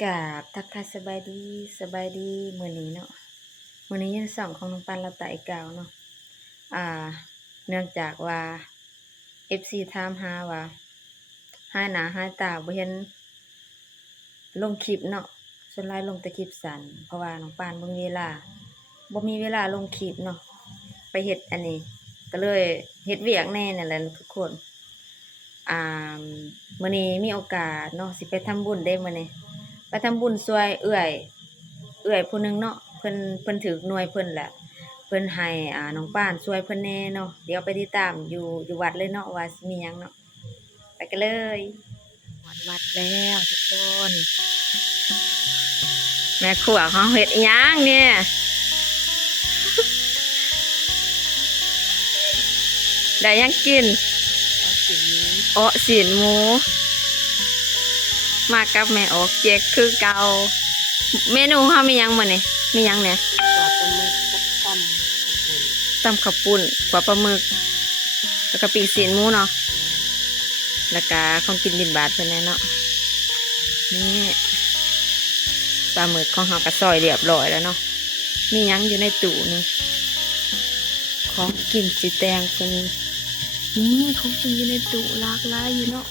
กราบทักทายสบายดีมื้อนี้เนาะมื้อนี้ยังส่องของน้องปันเราไต่เก่าเนาะอ่าเนื่องจากว่า FC ถามหาว่าหายหน้าหายตาบ่เห็นลงคลิปเนาะส่วนหลายลงแต่คลิปสั้นเพราะว่าน้องปานบ่มีเวลาลงคลิปเนาะไปเฮ็ดอันนี้ก็เลยเฮ็ดเวียกแหน่นั่นแหละทุกคนอ่ามื้อนี้มีโอกาสเนาะสิไปทำบุญเด้มื้อนี้ ไปทำบุญช่วยเอื้อยผู้หนึงเนาะเพิ่นถูกหน่วยเพิ่นแหละเพิ่นให้น้องป้านช่วยเพิ่นแหน่เนาะเดี๋ยวไปติดตามอยู่วัดเลยเนาะว่าสิมีหยังเนาะไปกันเลยฮอดวัดแล้วทุกคนแม่ครัวเขาเฮ็ดอิหยังเนี่ยได้หยังกินอ้อศีลหมูมากับแม่ออกเจ๊กคือเก่าเมนูเฮามีหยังมื้อนี้มีหยังเนี่ย กว่าปลาหมึกกับตำข้าวปุ้นตำข้าวปุ้นกว่าปลาหมึกแล้วก็ปีกศีลหมูเนาะแล้วก็ของกินบินบาทเพิ่นแน่เนาะนี่ปลาหมึกของเฮาก็ซอยเรียบร้อยแล้วเนาะมีหยังอยู่ในตู้นี่ของกินสิแตงเพิ่นนี่ของกินอยู่ในตู้หลากหลายอยู่เนาะ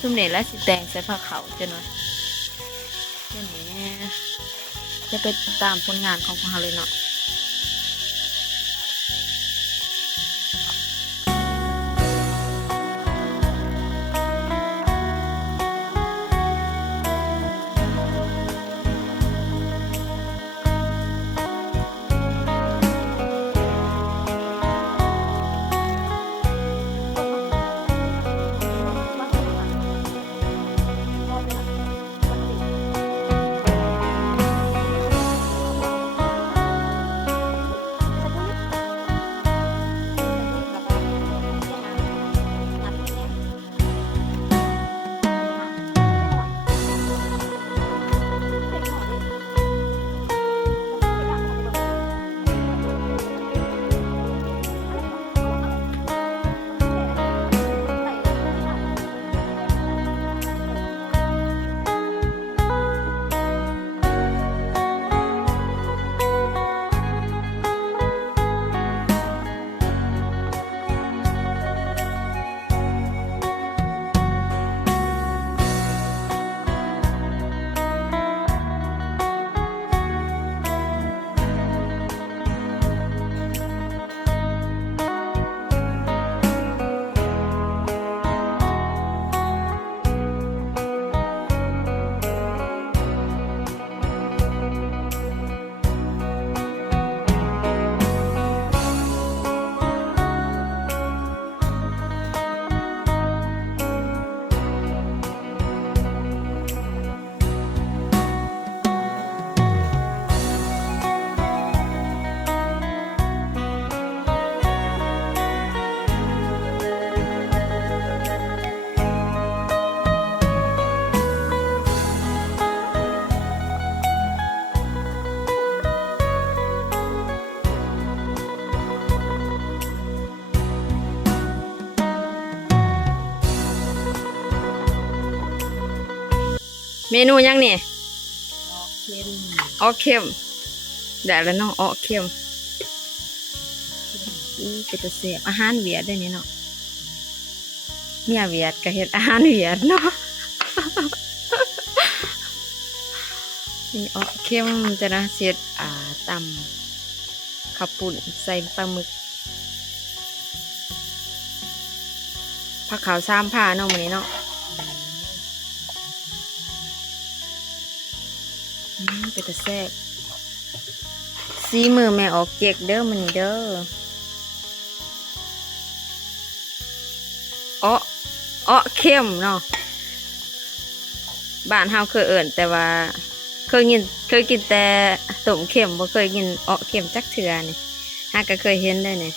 ซุมนี่แล้วสิแตงใส่ผ้าขาวจังหน่อยแค่นี้จะไปตามผลงานของพวกเราเลยเนาะ เมนูยังเนี่ยเค็มอ้อเค็มได้แล้วเนาะอ้อเค็มเป็นตะเสียบอาหารเวียดได้เนี่ยเนาะเมียเวียดก็เฮ็ดอาหารเวียดเนาะนี่อ้อเค็มจะนะเสียดตำข้าวปุ้นใส่ปลาหมึกผักขาวซ้ำผ้าเนาะมื้อนี้เนาะเป็นตะแซ่บซีมือแม่ออกเจ๊กเด้อมื้อนี้เด้ออ้อเข้มเนาะบ้านเฮาเคยเอิ้นแต่ว่าเคยกินแต่ต้มเค็มบ่เคยกินอ้อเค็มจักเทื่อนี่หาก็เคยเห็นได้นี่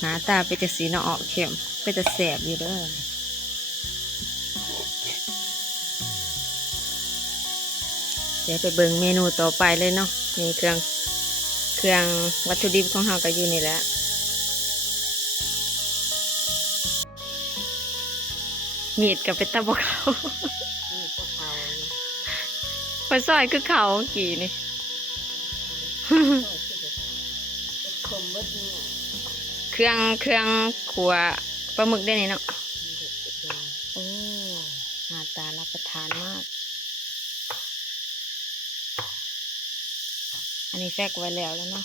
หน้าตาเป็นจังซี่เนาะอ้อเค็มเป็นตะแซ่บอยู่เด้อเดี๋ยวไปเบิ่งเมนูต่อไปเลยเนาะนี่เครื่องวัตถุดิบของเฮาก็อยู่นี่แหละมีดกับเป็นตะบกเขา นี่พวกเขา ไปซอยคือเขาเมื่อกี้นี่ คมเบิดเนี่ย เครื่องขัวปลาหมึกได้นี่เนาะโอ้หน้าตารับประทานมาก อันนี้แฟกไว้แล้วเนาะ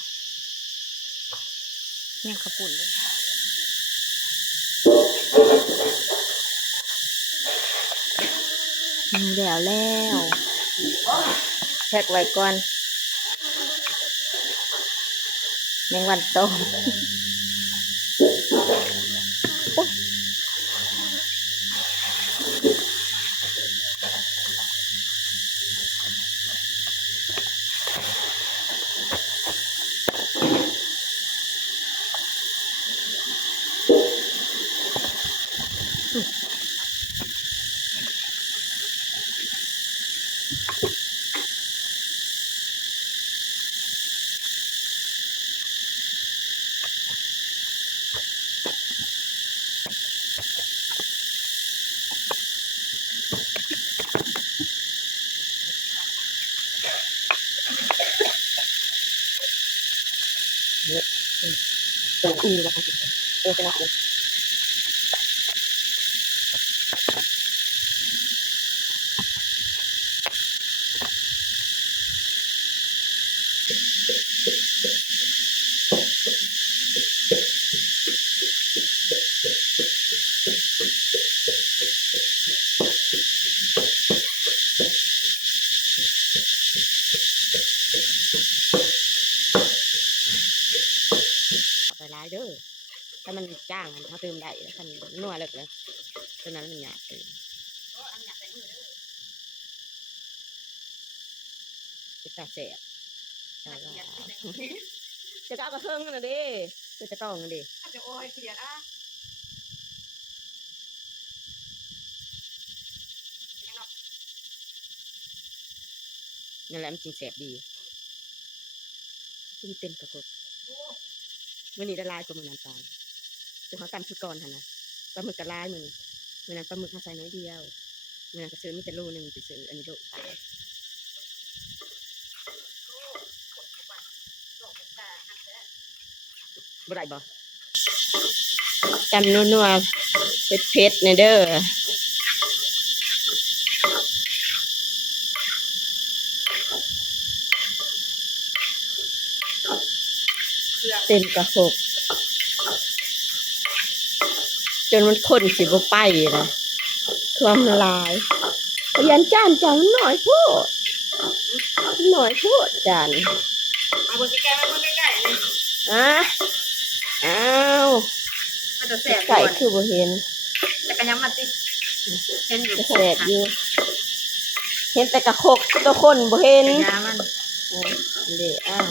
ยังขปุ่นด้วยแล้วแฟกไว้ก่อนแมงวันโตตัวอีกว่าเป็นอะไรไปร้ายเด้อถ้ามันจ้างเขาเติมได้ถ้านัวเลิกเลยตอนนั้นมันหยาบเลยจะแตกแสบจะเอากระเทิงกันนะดิจะต้องกันดิจะโอ้ยเสียอ่ะนั่นแหละมันจริงแสบดีที่เต็มกระทบวันนี้ละลายกว่ามันน้ำตาลจะเขาตำชุดก่อนค่ะนะปลาหมึกกระลายมันนั้นปลาหมึกเขาใส่น้อยเดียวมันนั้นก็ซื้อมีแต่โลนึงไปซื้ออันนี้โลตายบ่ได้บ่จำนัวๆเผ็ดๆเนี่ยเด้อเต็มกระหกจนมันข้นสิบ่ไปนะความลายยันจานจังหน่อยพูดจานเอาบนใกล้ๆมาบนใกล้ๆนี่ อ้าว มันจะแสบ ไก่คือบ่เห็น แต่กันยังมาติเห็นอยู่ จะแสบอยู่เห็นแต่กระหกตัวคนบ่เห็น ยามัน เด้อ้าว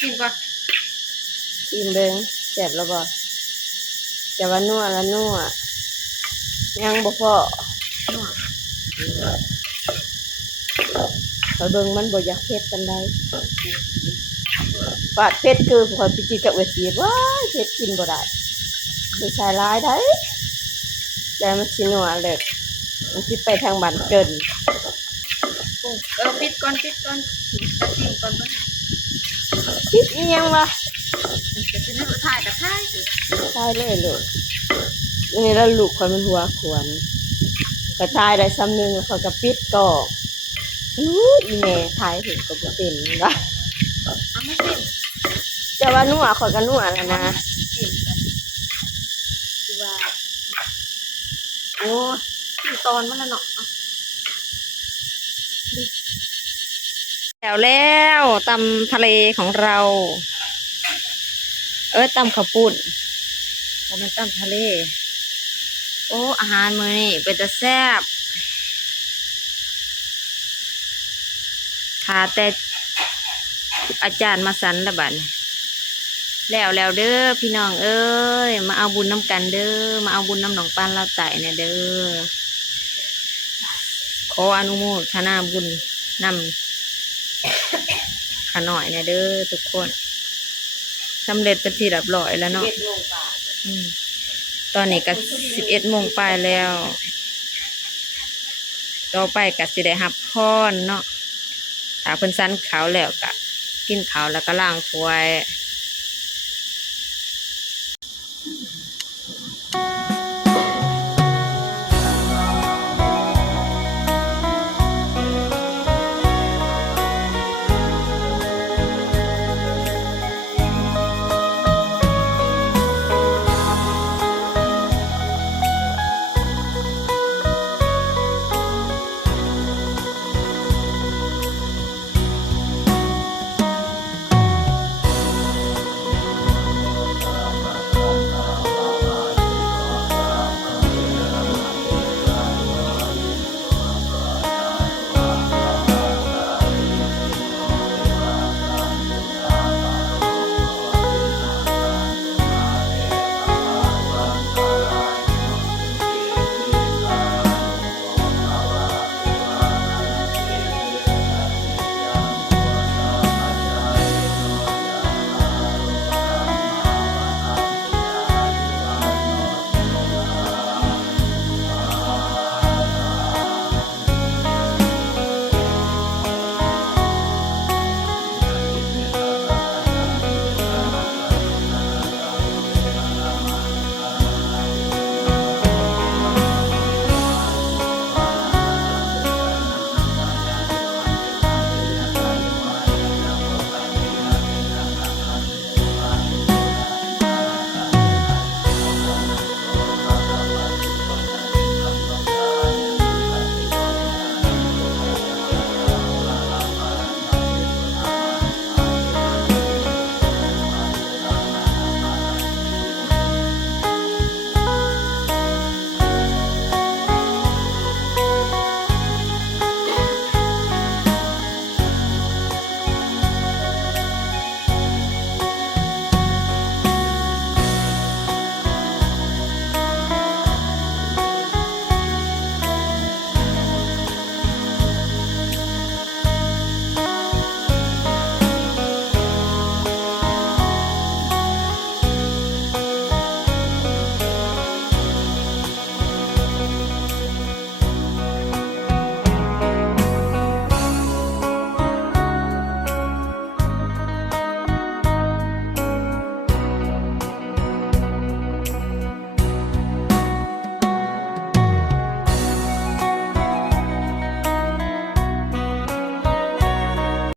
กินก่อน ชิมเบิ่งแซ่บแล้วบ่จะว่านัวละนัวยังบ่พอ นัว ข้อยเบิ่งมันบ่อยากเผ็ดปานใดปาดเผ็ดคือข้อยไปกินกับเวทีว้ายเผ็ดกินบ่ได้คือใช้หลายได้แต่มันสินัวเลยมันสิไปทางบ้านเกิน ปิดก่อนจะจิ้มก่อนเบิ่ง คิดอีหยังวะ จะกินให้มันถ่ายกับถ่ายสิ ใช่เลยลูกนี่แล้วลูกข้อยมันหัวขวนกระชายได้ซ้ำหนึงแล้วข้อยก็ปิดกอกอีแม่ทายถึงก็บ่เป็นว่า เอามาจิ้ม จะว่านัวข้อยก็นัวแล้วนะ จิ้มกันคือว่าโอ้จิ้มตอนมันละเนาะแล้วตำทะเลของเราตำข้าวปุ้นเพราะมันตำทะเล โอ้อาหารมื้อนี้เป็นตาแซ่บขาแต่อาจารย์มาสันละบัดนี้แล้วเด้อพี่น้องเอ้ยมาเอาบุญน้ำกันเด้อมาเอาบุญน้ำหนองปานลาวไต่เนี่ยเด้อขออนุโมทนาบุญนำขาหน่อยเนี่ยเด้อทุกคนสำเร็จเป็นที่เรียบร้อยแล้วเนาะตอนนี้ก็11 โมงปลายแล้ว ต่อไปก็สิได้รับพรเนาะถ้าเพิ่นสันข้าวแล้วก็กินข้าวแล้วก็ล้างถ้วย